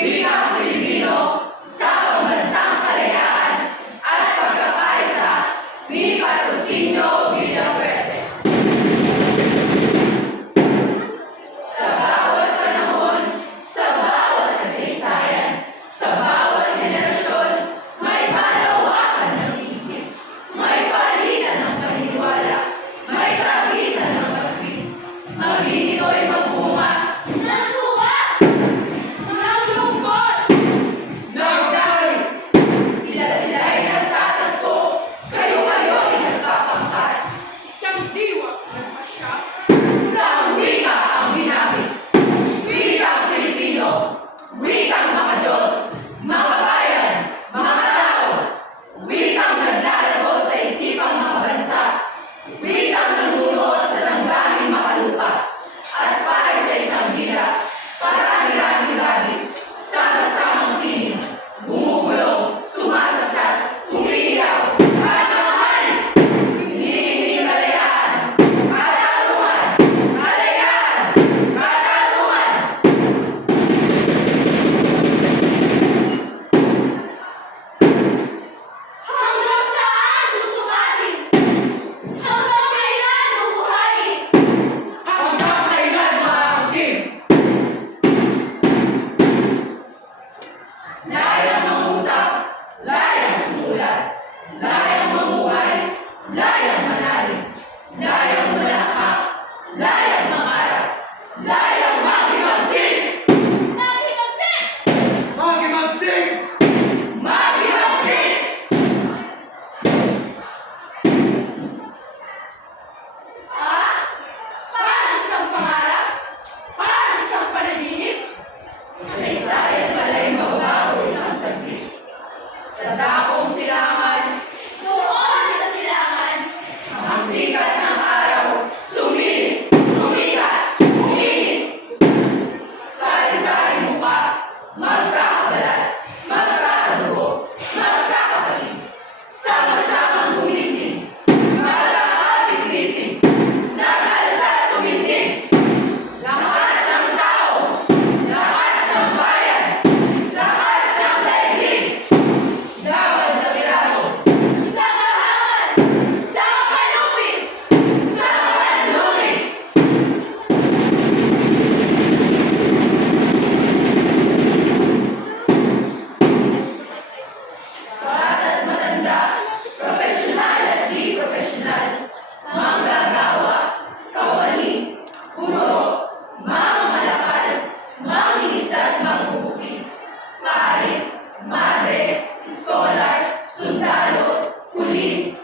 We peace.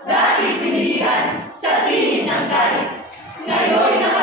Ilbong, dati pinilihan sa tinig ng galit. Ngayon na.